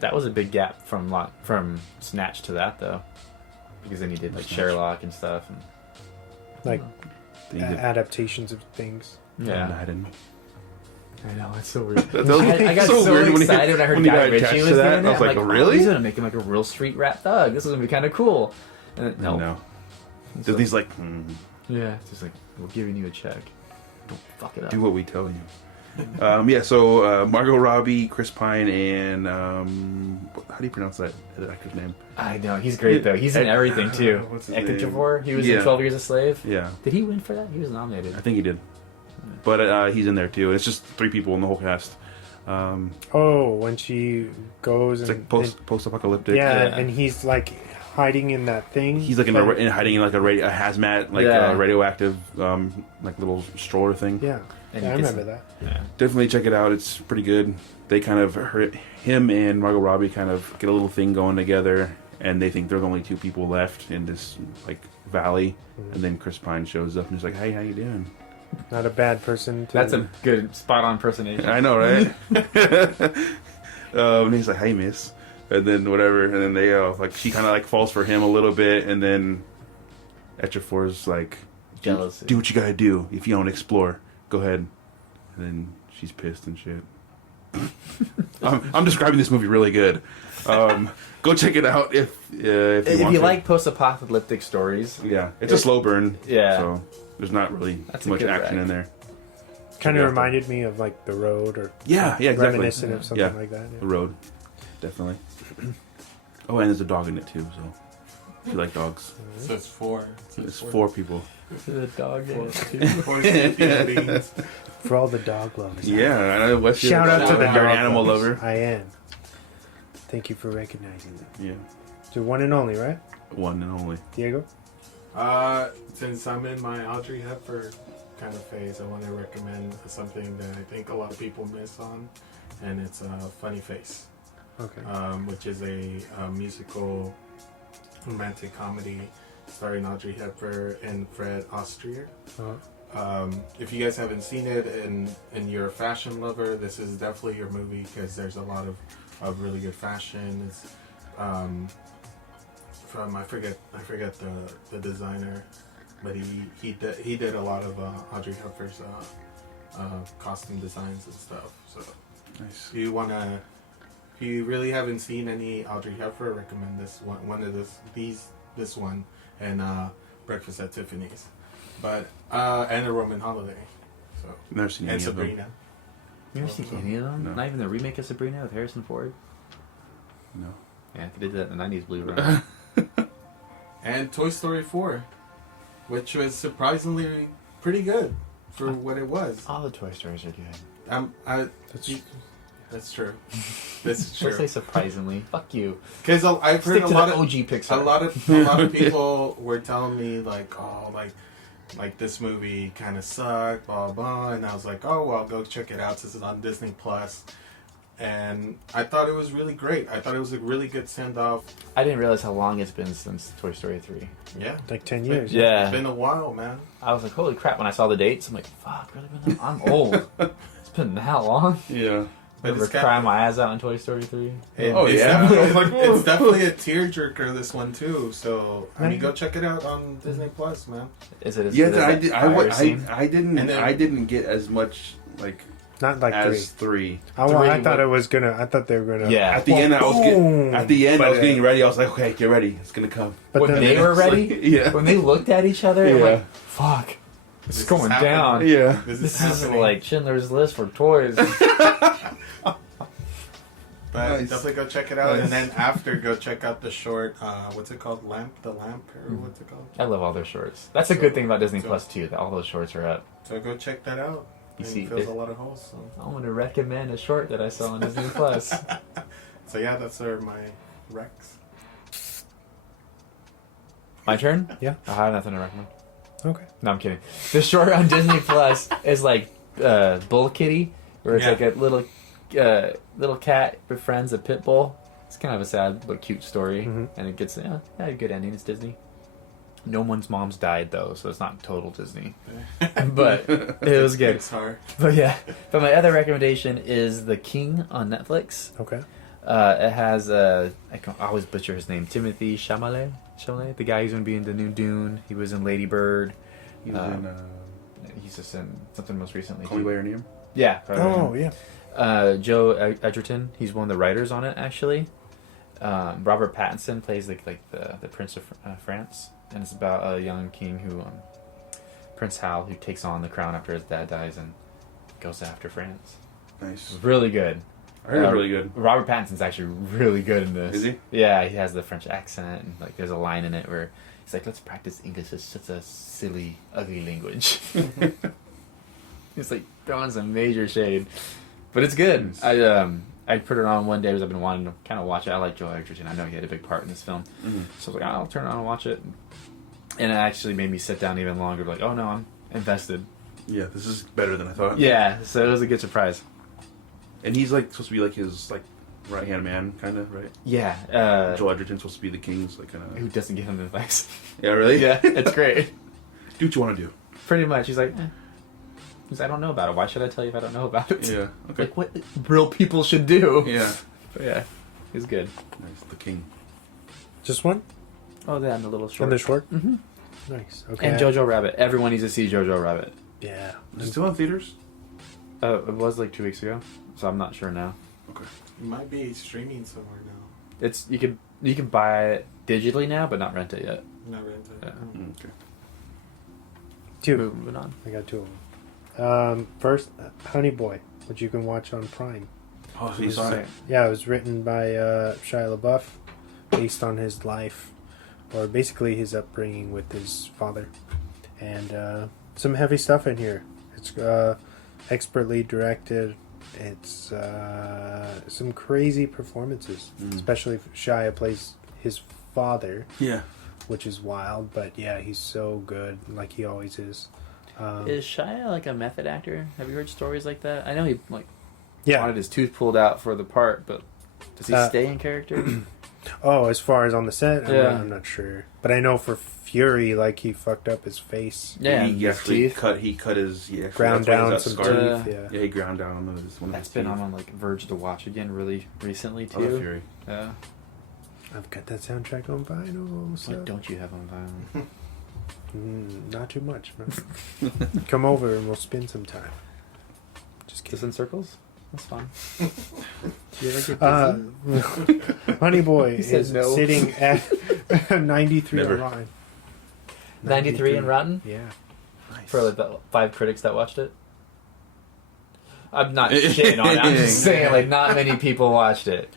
That was a big gap from Snatch to that though, because then he did like Snatch. Sherlock and stuff, and Like He did adaptations of things. yeah. Aladdin. I know, it's so weird. That was I got so weird excited when I heard when he Guy got Ritchie attached was to doing that. it. I was like, oh, really? he's gonna make him like a real street rap thug. This is gonna be kind of cool. And then, no. No. So- Disney's like, yeah, it's just like, we're giving you a check. Don't fuck it up. do what we tell you. So Margot Robbie, Chris Pine, and how do you pronounce that actor's name? I know, he's great though. He's in everything too. What's his Eka name? Jafor, he was in 12 Years a Slave. Yeah, Did he win for that? He was nominated. I think he did. But he's in there too. It's just 3 people in the whole cast. Oh, when she goes It's and like post-apocalyptic. yeah, and he's like hiding in that thing. He's like hiding in like a hazmat, like Yeah. radioactive, like little stroller thing. Yeah, And yeah, he I gets- remember that. Yeah. Definitely check it out. It's pretty good. They kind of him and Margot Robbie kind of get a little thing going together, and they think they're the only 2 people left in this like valley. And then Chris Pine shows up and he's like, "Hey, how you doing?" Not a bad person. To... That's a good spot-on impersonation. I know, right? And he's like, "Hey, miss," and then whatever, and then they like she kind of like falls for him a little bit, and then Ejiofor's like, Jealous. Do what you gotta do. If you don't explore, go ahead. And then she's pissed and shit. I'm describing this movie really good. Go check it out if you want If you to. like post-apocalyptic stories, Yeah, it's a slow burn. Yeah. So there's not really That's too a much good action ride. in there. kind Yeah. of reminded me of like The Road or Yeah, exactly. reminiscent of something Yeah. like that. The Road, definitely. Oh, and there's a dog in it too. So if you like dogs, So it's 4. it's 4 people. the dog. Four sentient beings. For all the dog lovers. Yeah, I know. West Shout out to the you're an dog animal lovers. lover. I am. Thank you for recognizing that. Yeah, So one and only, right? one and only. Diego? Since I'm in my Audrey Hepburn kind of phase, I want to recommend something that I think a lot of people miss on, and it's Funny Face, Okay. which is a musical romantic comedy starring Audrey Hepburn and Fred Astaire. Uh-huh. If you guys haven't seen it and you're a fashion lover, this is definitely your movie because there's a lot of really good fashion. It's from I forget the designer, but he did a lot of Audrey Hepburn's costume designs and stuff. So Nice. if you really haven't seen any Audrey Hepburn, I recommend this one and Breakfast at Tiffany's, but and A Roman Holiday. So Never seen and any of them. Sabrina. You ever seen any of them? No. Not even the remake of Sabrina with Harrison Ford? No. Yeah, they did that in the 90s, believe it or not. And Toy Story 4, which was surprisingly pretty good for what it was. All the Toy Stories are good. That's true. This is Don't say true. surprisingly. Fuck you. Because I've heard Stick a to lot the of OG Pixar. a lot of people were telling me like, oh, like this movie kind of sucked, blah blah, and I was like, oh well, I'll go check it out since it's on Disney Plus. And I thought it was really great. I thought it was a really good send off. I didn't realize how long it's been since Toy Story 3. Yeah, Like 10 years. Yeah. it's been a while, man. I was like, holy crap, when I saw the dates, I'm like, fuck, really been that? I'm old. It's been that long. Yeah. But Remember it's got- crying my eyes out in Toy Story 3? Oh, it's yeah? definitely, I was like, whoa. it's definitely a tearjerker, this one too. So I mean, go check it out on Disney Plus, man. Is it as Yeah, good as that fire scene? I didn't And then- I didn't get as much like Not like as 3. 3. I thought it was gonna. I thought they were gonna. Yeah. At the end, I was boom. getting ready. I was like, okay, get ready. It's gonna come. But When then they were It's like- ready, yeah. when they looked at each other, I'm Yeah. like, fuck, it's This is going happening. down. Yeah. This This is happening. like Schindler's List for toys. But Nice. definitely go check it out, Nice. and then after go check out the short. What's it called? The lamp, or what's it called? I love all their shorts. That's a good thing about Disney Plus too, that all those shorts are up. So go check that out. You And see, it fills it- a lot of holes. So. I'm gonna recommend a short that I saw on Disney Plus. So yeah, that's my Rex. My turn? Yeah. I have nothing to recommend. Okay. No, I'm kidding. The short on Disney Plus is like Bull Kitty, where it's Yeah. like a little cat befriends a pit bull. It's kind of a sad but cute story, Mhm. and it gets a good ending. It's Disney. No one's mom's died though, so it's not total Disney. But it was good. Pixar. But yeah. But my other recommendation is The King on Netflix. Okay. It has I can always butcher his name. Timothy Chalamet. Chalamet, the guy who's gonna be in the new Dune. He was in Lady Bird. He was in He's just in something most recently. Call Me by Your Name. Yeah. Oh yeah. Joe Edgerton. He's one of the writers on it actually. Robert Pattinson plays the Prince of France, and it's about a young king who Prince Hal, who takes on the crown after his dad dies and goes after France. Nice. Really good. I heard it's really good. Robert Pattinson's actually really good in this. Is he? Yeah, he has the French accent, and like there's a line in it where he's like, "Let's practice English. It's such a silly, ugly language." He's like throwing some major shade, but it's good. I put it on one day because I've been wanting to kind of watch it. I like Joe Edgerton. I know he had a big part in this film, so I was like, I'll turn it on and watch it. And it actually made me sit down even longer. Like, oh no, I'm invested. Yeah, this is better than I thought. Yeah, so it was a good surprise. And he's like supposed to be like his like right hand man, kind of, right? Yeah. Joel Edgerton's supposed to be the king's like kind of. Who doesn't give him advice? Yeah, really? Yeah, it's great. Do what you want to do. Pretty much. He's like, He's I don't know about it. Why should I tell you if I don't know about it? Yeah. Okay. Like what real people should do. Yeah. But yeah, he's good. Nice. The king. Just one? Oh, yeah, and the little short. And the short? Mm-hmm. Nice. Okay. And Jojo Rabbit. Everyone needs to see Jojo Rabbit. Yeah. Is it still in theaters? It was like 2 weeks ago, so I'm not sure now. Okay. It might be streaming somewhere now. It's you can buy it digitally now, but not rent it yet. Not rented. Yeah. Okay. Two. Moving on. I got two of them. First, Honey Boy, which you can watch on Prime. Oh, so you saw it? Yeah, it was written by Shia LaBeouf, based on his life, or basically his upbringing with his father. And some heavy stuff in here. It's expertly directed. It's some crazy performances, especially Shia plays his father. Yeah. Which is wild, but yeah, he's so good, like he always is. Is Shia like a method actor? Have you heard stories like that? I know he Yeah. wanted his tooth pulled out for the part, but does he stay in character? Oh, as far as on the set, Yeah. I'm not sure, but I know for Fury, like he fucked up his face, Yeah, He his actually teeth. cut. He cut his. He actually, ground that's why he's down got some scar. teeth. Yeah. Yeah, he ground down on his one of That's his been teeth. on like verge to watch again really recently Oh, the too. Fury. Yeah. I've got that soundtrack on vinyl. So. What don't you have on vinyl? Not too much, man. Come over and we'll spend some time. Just Just kidding. in circles? That's fine. Do you ever get busy? Honey Boy He said is no. sitting at 93 Never. on Rotten. 93 in Rotten? Yeah. Nice. For like the 5 critics that watched it? I'm not shitting on it. I'm just saying, like, not many people watched it.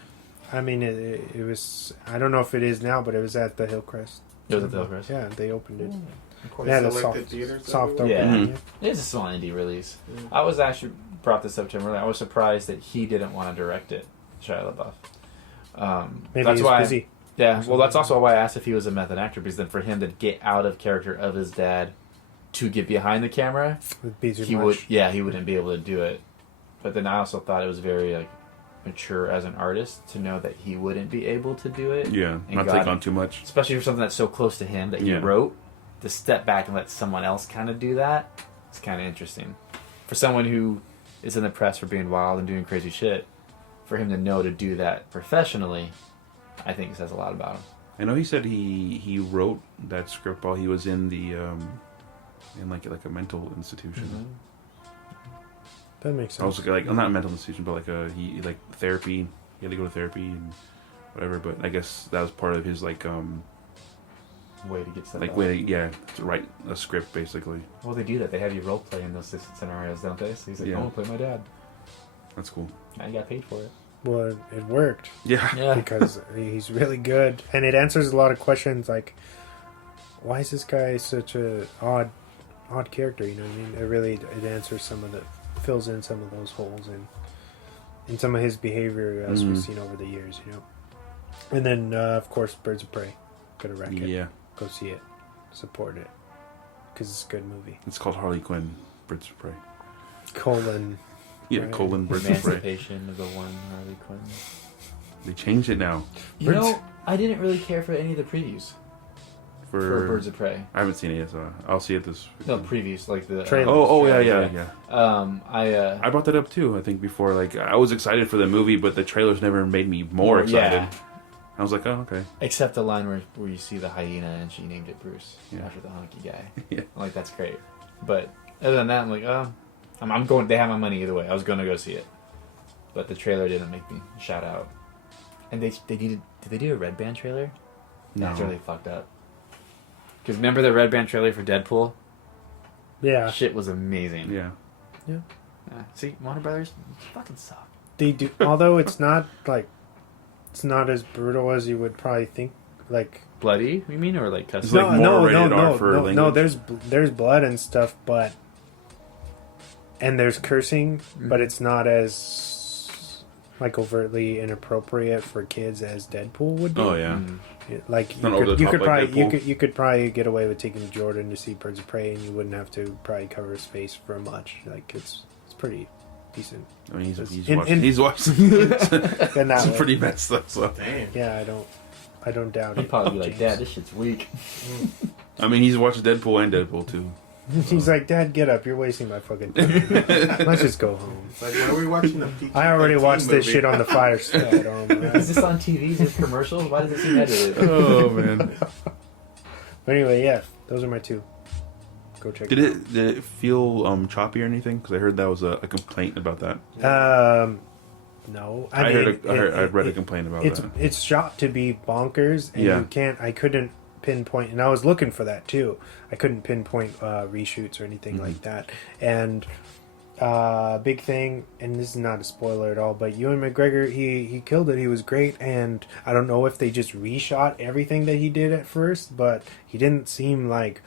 I mean, it was. I don't know if it is now, but it was at the Hillcrest. It was at the Hillcrest? Yeah, they opened it. Of course. They had a Selected soft, theaters soft everywhere? opening. Yeah. Yeah. It is a small indie release. Yeah. I was actually brought this up to him earlier. I was surprised that he didn't want to direct it, Shia LaBeouf. Maybe that's he's why, busy. Yeah, well, that's also why I asked if he was a method actor, because then for him to get out of character of his dad to get behind the camera, It'd be too he much. he wouldn't be able to do it. But then I also thought it was very like mature as an artist to know that he wouldn't be able to do it. Yeah, And not God- take on too much. Especially for something that's so close to him that he Yeah. wrote, to step back and let someone else kind of do that, it's kind of interesting. For someone who is in the press for being wild and doing crazy shit, for him to know to do that professionally, I think says a lot about him. I know he said he wrote that script while he was in the in like a mental institution. That makes sense. I was like not a mental institution, but like he like therapy. He had to go to therapy and whatever. But I guess that was part of his like Way to get set like up. way to write a script basically. Well, they do that. They have you role play in those scenarios, don't they? So he's like, Yeah. "I want to play my dad." That's cool. Now you got paid for it. Well, it worked Yeah. Yeah. because he's really good, and it answers a lot of questions like, why is this guy such a odd character? You know what I mean? It answers fills in some of those holes in some of his behavior as we've seen over the years. You know, and then of course, Birds of Prey. Gotta wreck it. Yeah. Go see it. Support it. Because it's a good movie. It's called Harley Quinn, Birds of Prey. Yeah, Right. colon Birds of Prey. Emancipation of the one Harley Quinn. They changed it now. You know, I didn't really care for any of the previews. for Birds of Prey. I haven't seen it yet, so I'll see it this. No, previews like the Trailer. Yeah. I brought that up too. I think before, like I was excited for the movie, but the trailers never made me more excited. Yeah. I was like, oh, okay. Except the line where you see the hyena and she named it Bruce after the honky guy. Yeah. I'm like, that's great. But other than that, I'm like, oh, I'm going. They have my money either way. I was going to go see it, but the trailer didn't make me shout out. And they needed. Did they do a Red Band trailer? No. That's really fucked up. Because remember the Red Band trailer for Deadpool? Yeah. Shit was amazing. Yeah. See, Warner Brothers fucking suck. They do, although it's not as brutal as you would probably think. Like Bloody? You mean, or like cussing? It's like more rated R for language. There's blood and stuff, and there's cursing, but it's not as like overtly inappropriate for kids as Deadpool would be. Oh yeah. Like you could probably get away with taking Jordan to see Birds of Prey, and you wouldn't have to probably cover his face for much. Like it's pretty decent. I mean, he's watched In that some way. pretty bad stuff. So. Damn. Yeah, I don't doubt He'd it. probably be like, James. Dad, this shit's weak. I mean, he's watched Deadpool and Deadpool too. He's like, Dad, get up! You're wasting my fucking time. Let's just go home. It's like, why are we watching the PG-13 I already watched this movie? shit on the Fire Stick at home. Is this on TV? Is this commercial? Why does it seem edited? Oh man. But anyway, yeah, those are my two. Go check. Did it feel choppy or anything? Because I heard that was a complaint about that. No, I read a complaint about that. It's shot to be bonkers, and I couldn't pinpoint, and I was looking for that too. I couldn't pinpoint reshoots or anything like that. And big thing, and this is not a spoiler at all, but Ewan McGregor, he killed it. He was great, and I don't know if they just reshot everything that he did at first, but he didn't seem like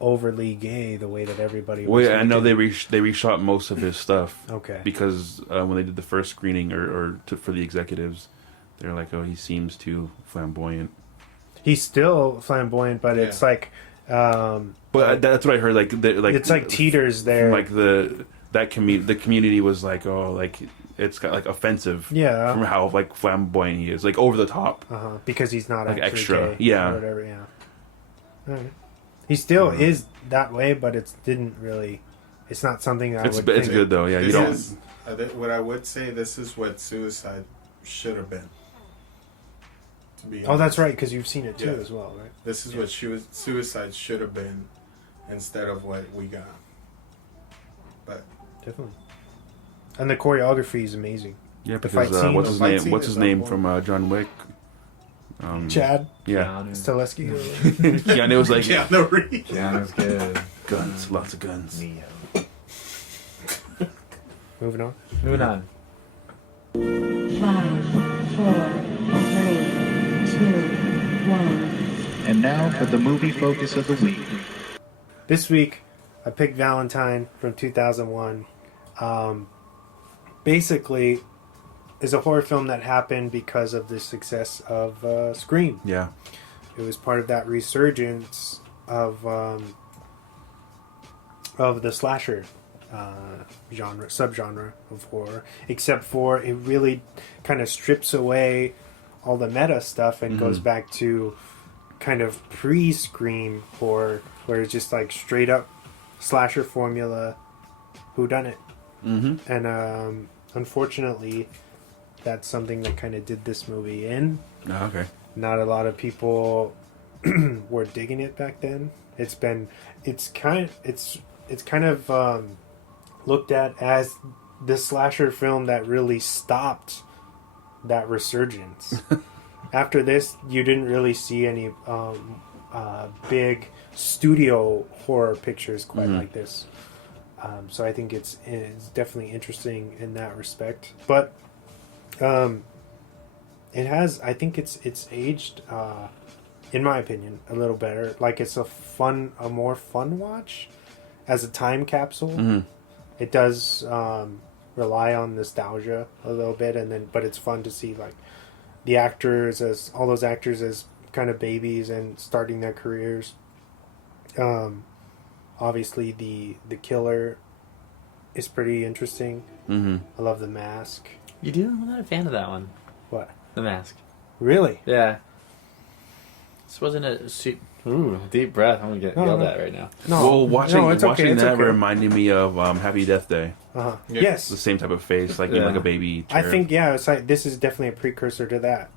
overly gay the way that everybody was. Well, yeah, I know they reshot most of his stuff. Okay. Because when they did the first screening for the executives, they're like, oh, he seems too flamboyant. He's still flamboyant, but it's like. But that's what I heard. Like it's like teeters there. Like the community was like, oh, like it's got like offensive. Yeah. From how like flamboyant he is, like over the top. Because he's not like actually extra. gay Yeah. or whatever. Yeah. All right. He still is that way, but it's not something I would think. It's good though. Yeah. You don't. What I would say, this is what suicide should have been. To be honest. Oh, that's right, because you've seen it too as well, right? This is what suicide should have been, instead of what we got. But definitely. And the choreography is amazing. Yeah, The because fight scene- what's his the fight name? scene What's is his name on from John Wick? Chad Yeah. Stileski. Keanu was like, Keanu Reeves. Keanu's good. guns, lots of guns. Neo. Moving on. Moving on. 5, 4, 3, 2, 1. And now for the movie focus of the week. This week, I picked Valentine from 2001. Basically, is a horror film that happened because of the success of Scream. Yeah. It was part of that resurgence of the slasher subgenre of horror. Except for it really kind of strips away all the meta stuff and goes back to kind of pre-Scream horror, where it's just like straight up slasher formula, whodunit. And unfortunately, that's something that kind of did this movie in. Oh, okay. Not a lot of people were digging it back then. It's kind of looked at as the slasher film that really stopped that resurgence. After this, you didn't really see any big studio horror pictures quite like this. So I think it's definitely interesting in that respect. But it has, I think it's aged, in my opinion, a little better. Like it's a more fun watch as a time capsule. It does rely on nostalgia a little bit, but it's fun to see like the actors as kind of babies and starting their careers. Obviously the killer is pretty interesting. I love The Mask. You do? I'm not a fan of that one. What? The Mask. Really? Yeah. This wasn't a deep breath. I'm gonna get yelled at right now. No, Well, watching it's okay, it's that okay. reminded me of Happy Death Day. Yeah. It's the Yes, same type of face, like Yeah. like a baby. I cherub. think it's like this is definitely a precursor to that.